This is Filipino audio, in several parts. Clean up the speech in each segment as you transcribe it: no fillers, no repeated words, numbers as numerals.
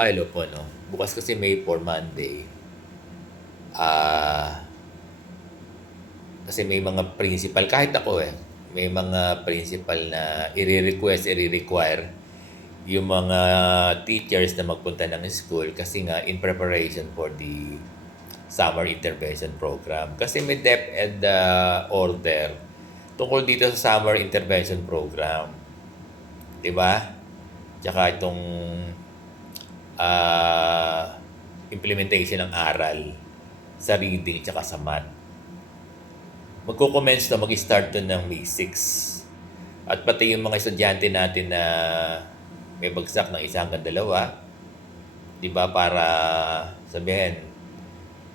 Ay, hello po, no? Bukas kasi May 4 Monday. Ah, kasi may mga principal, kahit ako may mga principal na i-require yung mga teachers na magpunta ng school kasi nga in preparation for the summer intervention program. Kasi may DepEd order tungkol dito sa summer intervention program. 'Di ba? Tsaka itong ah, implementation ng aral sa reading at sa math. Magko-commence na mag-start to ng May 6. At pati yung mga estudyante natin na may bagsak ng isa hanggang dalawa, di ba, para sabihin,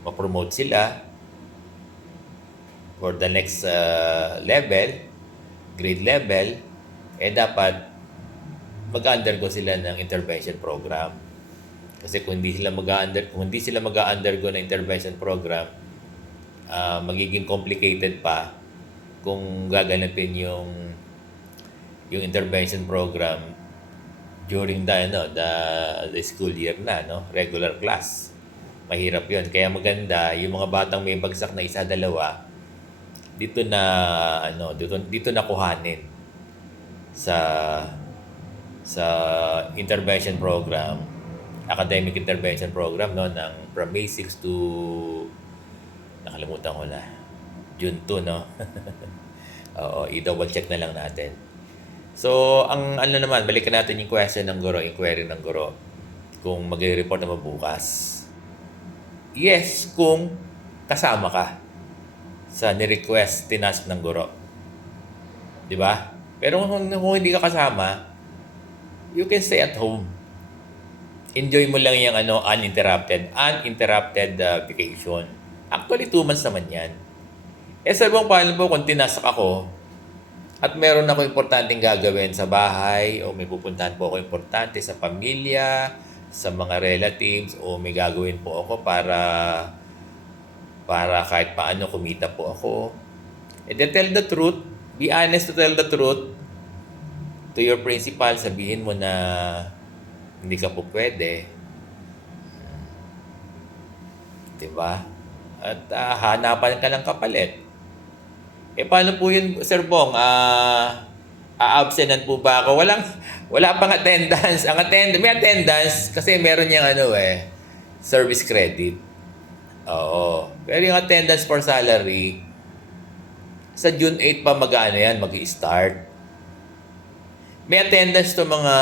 ma-promote sila for the next level, grade level, dapat mag-undergo sila ng intervention program. Kasi kung hindi sila mag-undergo ng intervention program, magiging complicated pa kung gaganapin yung intervention program during the school year na, no, regular class. Mahirap 'yon. Kaya maganda yung mga batang may bagsak na isa dalawa dito na kuhanin sa sa intervention program, academic intervention program, no, ng from May 6 to nakalimutan ko na. June 2, no? Oo, i-double check na lang natin. So, ang ano naman, balikan natin yung question ng guro, inquiry ng guro. Kung mag-report naman bukas. Yes, kung kasama ka sa ni-request, tinask ng guro. Di ba? Pero kung hindi ka kasama, you can stay at home. Enjoy mo lang yung uninterrupted vacation. Actually, 2 months naman yan. Sabi mo, paano po kung tinasak ako at meron ako importanteng gagawin sa bahay o may pupuntahan po ako importante sa pamilya, sa mga relatives o may gagawin po ako para kahit paano kumita po ako. Then tell the truth. Be honest to tell the truth to your principal. Sabihin mo na hindi ka po pwede. Diba? At hanapan ka ng kapalit. Paano po yun, Sir Bong? A-absentan po ba ako? Wala pang attendance. May attendance kasi meron yung service credit. Oo. Pero yung attendance for salary, sa June 8 pa mag-i-start. May attendance to mga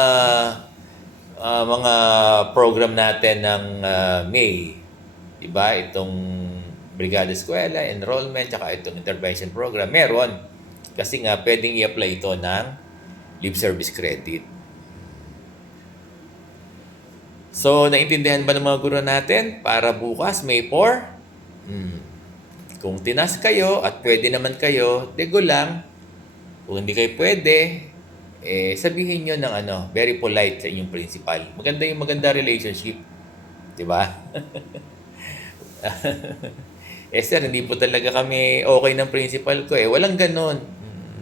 program natin ng May. Diba? Itong Brigada Eskwela, enrollment, tsaka itong intervention program. Meron. Kasi nga, pwedeng i-apply ito ng leave service credit. So, naintindihan ba ng mga guro natin? Para bukas, May 4? Kung tinas kayo at pwede naman kayo, go lang. Kung hindi kayo pwede, sabihin nyo ng very polite sa inyong principal. Maganda relationship. Diba? Sir, hindi po talaga kami okay ng principal ko . Walang ganon.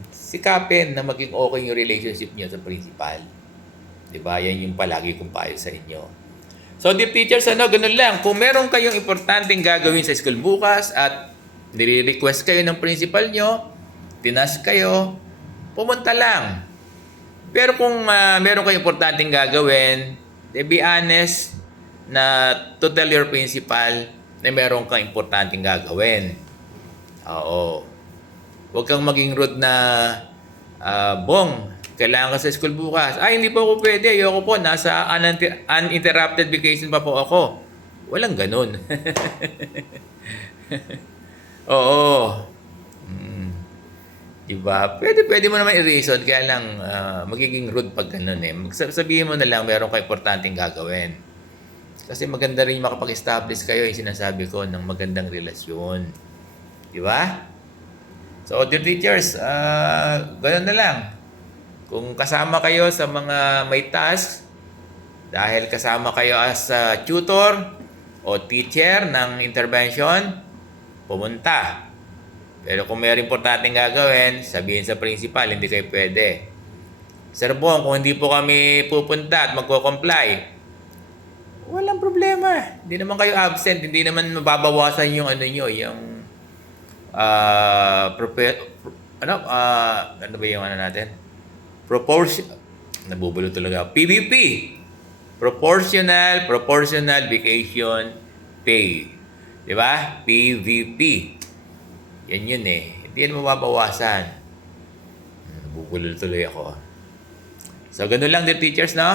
Sikapin na maging okay yung relationship niyo sa principal. Diba? Yan yung palagi kong payo sa inyo. So, dear teachers, ganun lang. Kung meron kayong importanteng gagawin sa school bukas at nire-request kayo ng principal nyo, tinas kayo, pumunta lang. Pero kung meron kayong importanteng gagawin, be honest na to tell your principal na meron kang importanteng gagawin. Oo. Huwag kang maging rude na, Bong, kailangan ka sa school bukas. Hindi po ako pwede. Ayoko po. Nasa uninterrupted vacation pa po ako. Walang ganun. Oo. Diba? Pwede mo naman i-reason. Kaya lang, magiging rude pag ganun . Sabihin mo na lang, meron kang importanteng gagawin. Kasi maganda rin makapag-establish kayo, yung sinasabi ko, ng magandang relasyon. Di ba? So, dear teachers, ganoon na lang. Kung kasama kayo sa mga may task, dahil kasama kayo as tutor o teacher ng intervention, pumunta. Pero kung may importanteng gagawin, sabihin sa principal, hindi kayo pwede. Sir Bong, kung hindi po kami pupunta at magko-comply, walang problema. Hindi naman kayo absent, hindi naman mababawasan yung ano nyo, yung ano ba yung ano natin? Proportion, nabubulo talaga. PVP. Proportional Vacation Pay. Di ba? PVP. Yan yun eh. Hindi yan mababawasan. Nabubulo tuloy ako. So, ganun lang, dear teachers, no?